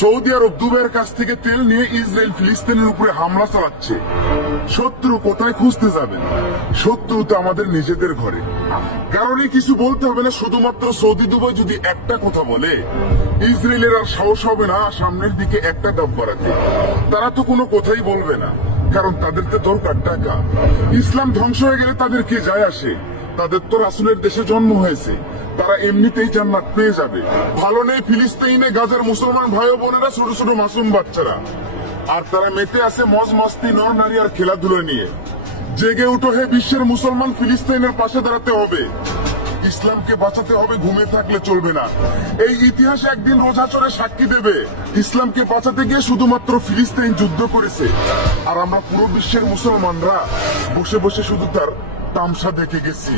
Saudi আরব দুবাইয়ের কাছ থেকে তেল নিয়ে ইসরায়েল ফিলিস্তিনের উপরে হামলা চালাচ্ছে। শত্রু কোথায় খুঁজতে যাবেন? শত্রু তো আমাদের নিজেদের ঘরে। কারণে কিছু বলতে হবে না, শুধুমাত্র সৌদি দুবাই যদি একটা কথা বলে, ইসরায়েলের আর সাহস হবে না সামনের দিকে একটা ডাব বাড়াতে। তারা তো কোনো কথাই বলবে না, কারণ তাদের তো দরকার টাকা। ইসলাম ধ্বংস হয়ে গেলে তাদের কে যায় আসে? তাদের তো রাসূলের দেশে জন্ম হয়েছে, তারা এমনিতেই জান্নাত পেয়ে যাবে। ভালো নেই ফিলিস্তিনে গাজার মুসলমান ভাই ও বোনেরা, ছোট ছোট মাসুম বাচ্চারা, আর তারা মেতে আছে মজ মস্তি, নর নারী আর খেলাধুলা নিয়ে। জেগে উঠো হে বিশ্বের মুসলমান, ফিলিস্তিনের পাশে দাঁড়াতে হবে, ইসলামকে বাঁচাতে হবে, ঘুমিয়ে থাকলে চলবে না। এই ইতিহাস একদিন রোজা চড়ে সাক্ষী দেবে, ইসলামকে বাঁচাতে গিয়ে শুধুমাত্র ফিলিস্তিন যুদ্ধ করেছে, আর আমরা পুরো বিশ্বের মুসলমানরা বসে বসে শুধু তার তামসা দেখে গেছি।